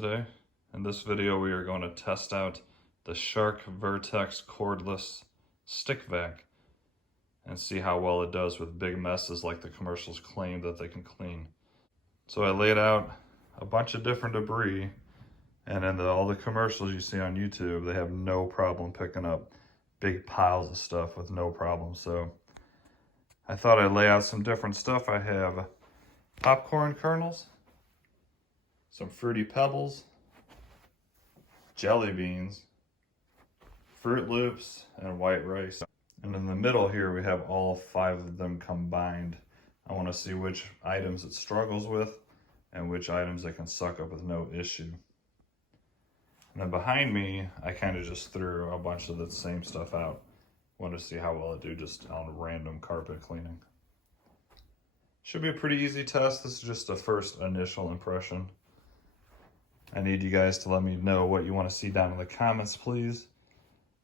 today. In this video we are going to test out the Shark Vertex Cordless Stick Vac and see how well it does with big messes like the commercials claim that they can clean. So I laid out a bunch of different debris, and in all the commercials you see on YouTube, they have no problem picking up big piles of stuff with no problem. So I thought I'd lay out some different stuff. I have popcorn kernels, some Fruity Pebbles, jelly beans, Fruit Loops, and white rice. And in the middle here we have all 5 of them combined. I want to see which items it struggles with and which items it can suck up with no issue. And then behind me, I kind of just threw a bunch of the same stuff out. Want to see how well it do just on random carpet cleaning. Should be a pretty easy test. This is just a first initial impression. I need you guys to let me know what you want to see down in the comments, please.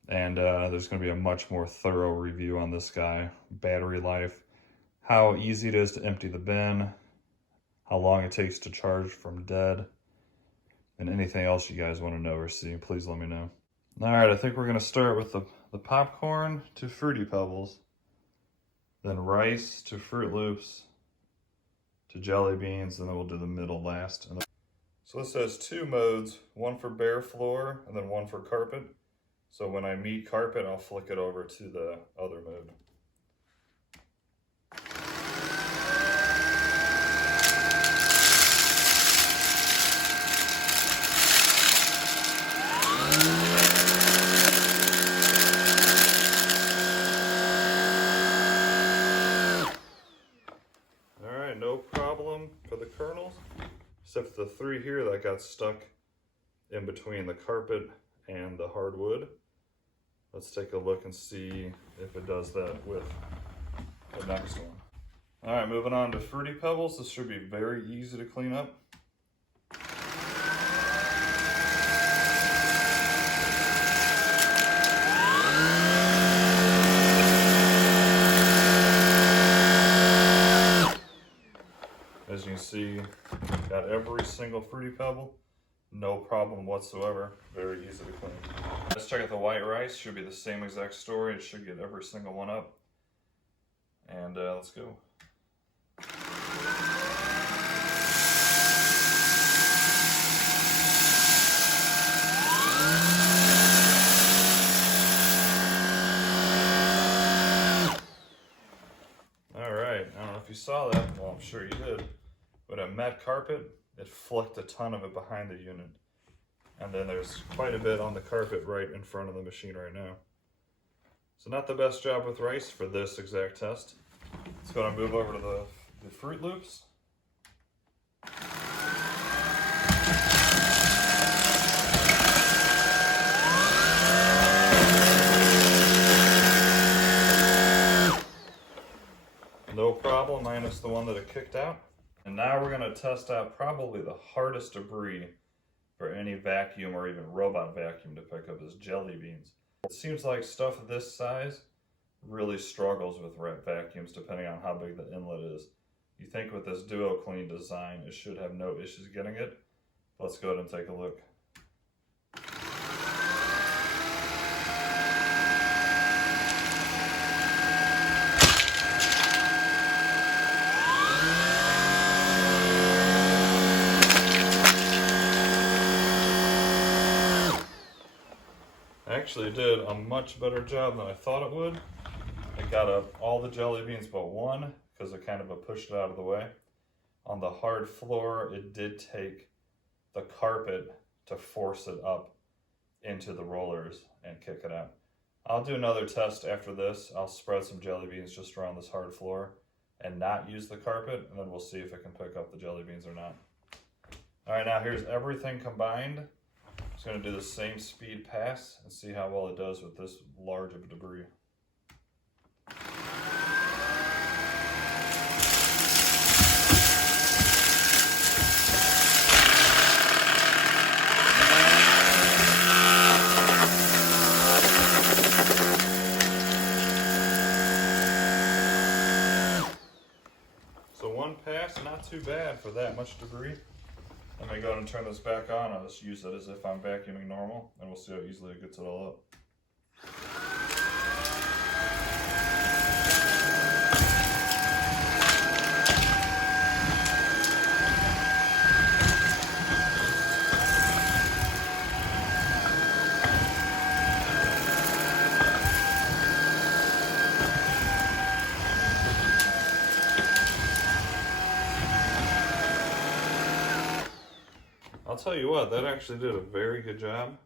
And there's going to be a much more thorough review on this guy. Battery life, how easy it is to empty the bin, how long it takes to charge from dead, and anything else you guys want to know or see, please let me know. All right, I think we're going to start with the popcorn to Fruity Pebbles, then rice to Fruit Loops to jelly beans, and then we'll do the middle last. So this has 2 modes, one for bare floor and then one for carpet. So when I meet carpet, I'll flick it over to the other mode. All right, no problem for the kernels, except for the 3 here that got stuck in between the carpet and the hardwood. Let's take a look and see if it does that with the next one. All right, moving on to Fruity Pebbles. This should be very easy to clean up. As you can see, got every single Fruity Pebble. No problem whatsoever. Very easy to clean. Let's check out the white rice. Should be the same exact story. It should get every single one up. And let's go. All right. I don't know if you saw that. Well, I'm sure you did. But a matte carpet, it flicked a ton of it behind the unit. And then there's quite a bit on the carpet right in front of the machine right now. So not the best job with rice for this exact test. Let's go and move over to the Fruit Loops. No problem, minus the one that it kicked out. And now we're going to test out probably the hardest debris for any vacuum or even robot vacuum to pick up is jelly beans. It seems like stuff this size really struggles with vacuums depending on how big the inlet is. You think with this Duo Clean design it should have no issues getting it. Let's go ahead and take a look. Actually did a much better job than I thought it would. It got up all the jelly beans but one because it kind of pushed it out of the way. On the hard floor, it did take the carpet to force it up into the rollers and kick it out. I'll do another test after this. I'll spread some jelly beans just around this hard floor and not use the carpet, and then we'll see if it can pick up the jelly beans or not. All right, now here's everything combined. Just going to do the same speed pass and see how well it does with this large of debris. So one pass, not too bad for that much debris. Let me go ahead and turn this back on. I'll just use it as if I'm vacuuming normal, and we'll see how easily it gets it all up. I'll tell you what, that actually did a very good job.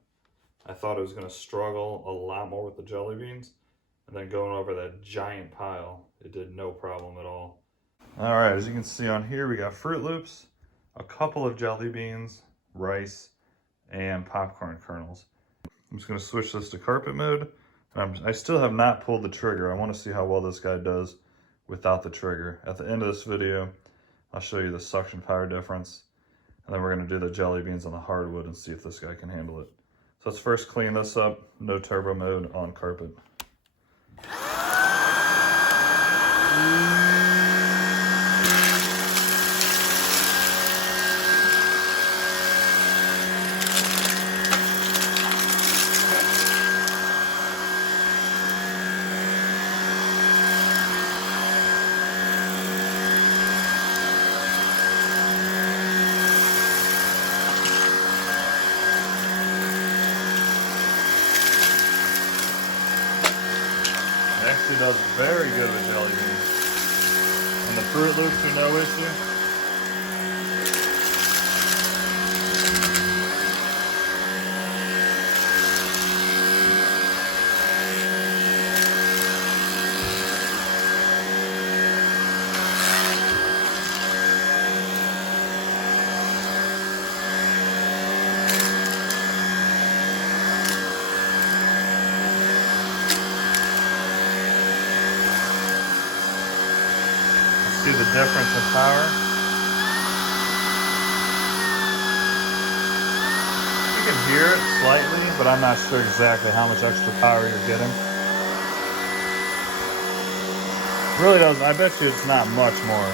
I thought it was going to struggle a lot more with the jelly beans, and then going over that giant pile, it did no problem at all. All right, as you can see on here, we got Fruit Loops, a couple of jelly beans, rice, and popcorn kernels. I'm just going to switch this to carpet mode. I still have not pulled the trigger. I want to see how well this guy does without the trigger. At the end of this video, I'll show you the suction power difference. And then we're going to do the jelly beans on the hardwood and see if this guy can handle it. So let's first clean this up. No turbo mode on carpet. Actually does very good with jelly beans. And the Fruit Loops are no issue. See the difference in power. You can hear it slightly, but I'm not sure exactly how much extra power you're getting. Really does, I bet you it's not much more.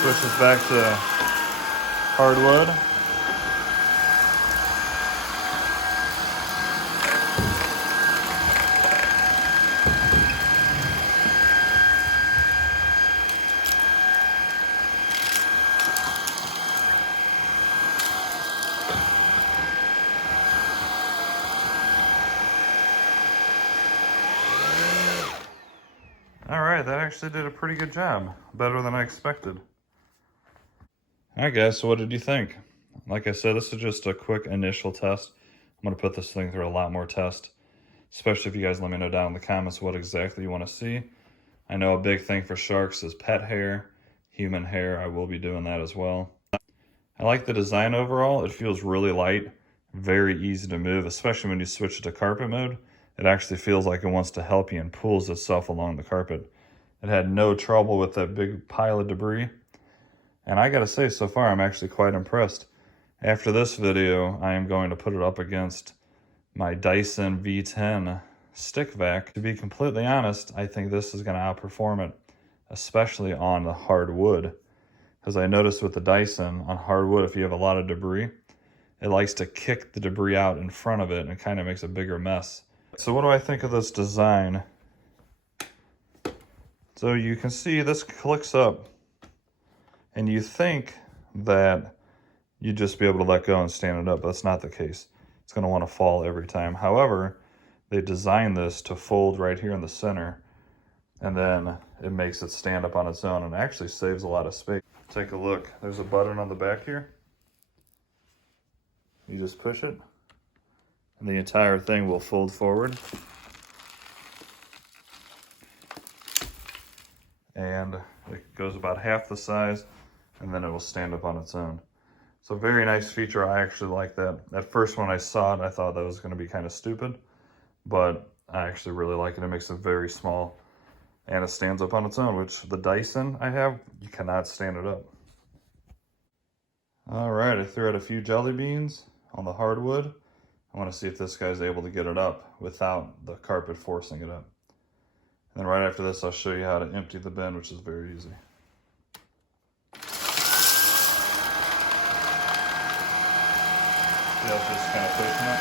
Switch this back to hardwood. All right, that actually did a pretty good job. Better than I expected. All right, guys, so what did you think? Like I said, this is just a quick initial test. I'm going to put this thing through a lot more tests, especially if you guys let me know down in the comments what exactly you want to see. I know a big thing for sharks is pet hair, human hair. I will be doing that as well. I like the design overall. It feels really light, very easy to move, especially when you switch it to carpet mode. It actually feels like it wants to help you and pulls itself along the carpet. It had no trouble with that big pile of debris. And I gotta say, so far, I'm actually quite impressed. After this video, I am going to put it up against my Dyson V10 stick vac. To be completely honest, I think this is gonna outperform it, especially on the hardwood. Because I noticed with the Dyson, on hardwood, if you have a lot of debris, it likes to kick the debris out in front of it and kind of makes a bigger mess. So what do I think of this design? So you can see this clicks up, and you think that you'd just be able to let go and stand it up, but that's not the case. It's going to want to fall every time. However, they designed this to fold right here in the center, and then it makes it stand up on its own and actually saves a lot of space. Take a look. There's a button on the back here. You just push it, and the entire thing will fold forward. And it goes about half the size, and then it will stand up on its own. So very nice feature. I actually like that. At first when I saw it, I thought that was going to be kind of stupid, but I actually really like it. It makes it very small, and it stands up on its own, which the Dyson I have, you cannot stand it up. All right, I threw out a few jelly beans on the hardwood. I want to see if this guy's able to get it up without the carpet forcing it up. And then right after this, I'll show you how to empty the bin, which is very easy. See how it's just kind of pushing it?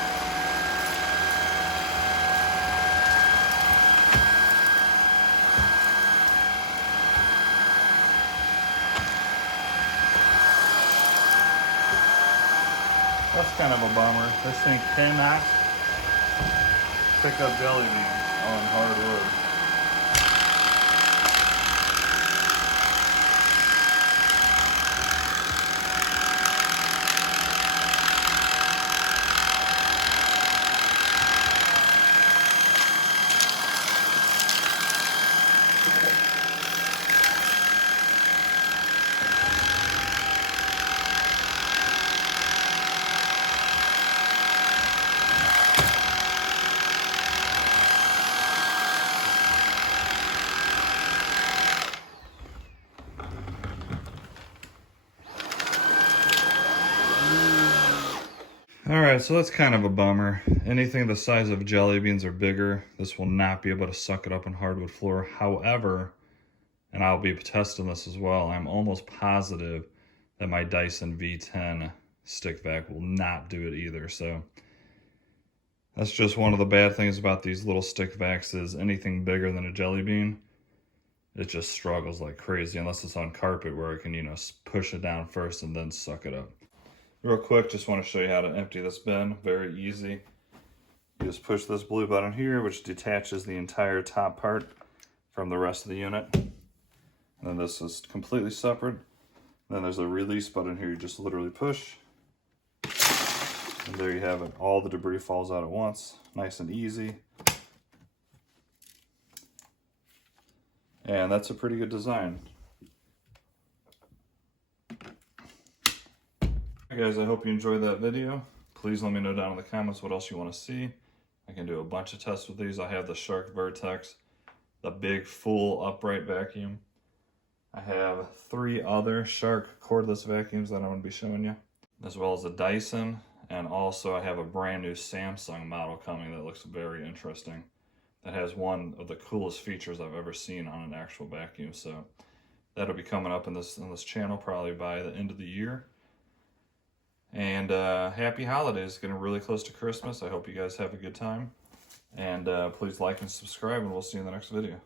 That's kind of a bummer. This thing cannot pick up jelly beans on hard wood. Alright, so that's kind of a bummer. Anything the size of jelly beans or bigger, this will not be able to suck it up in hardwood floor. However, and I'll be testing this as well, I'm almost positive that my Dyson V10 stick vac will not do it either. So that's just one of the bad things about these little stick vacs is anything bigger than a jelly bean, it just struggles like crazy unless it's on carpet where I can, you know, push it down first and then suck it up. Real quick, just want to show you how to empty this bin. Very easy. You just push this blue button here, which detaches the entire top part from the rest of the unit. And then this is completely separate. Then there's a release button here. You just literally push. And there you have it. All the debris falls out at once. Nice and easy. And that's a pretty good design. Hey guys, I hope you enjoyed that video. Please let me know down in the comments what else you want to see. I can do a bunch of tests with these. I have the Shark Vertex, the big full upright vacuum. I have 3 other Shark cordless vacuums that I'm going to be showing you, as well as a Dyson, and also I have a brand new Samsung model coming that looks very interesting. That has one of the coolest features I've ever seen on an actual vacuum. So that'll be coming up in this channel probably by the end of the year. And happy holidays, getting really close to Christmas. I hope you guys have a good time. And please like and subscribe, and we'll see you in the next video.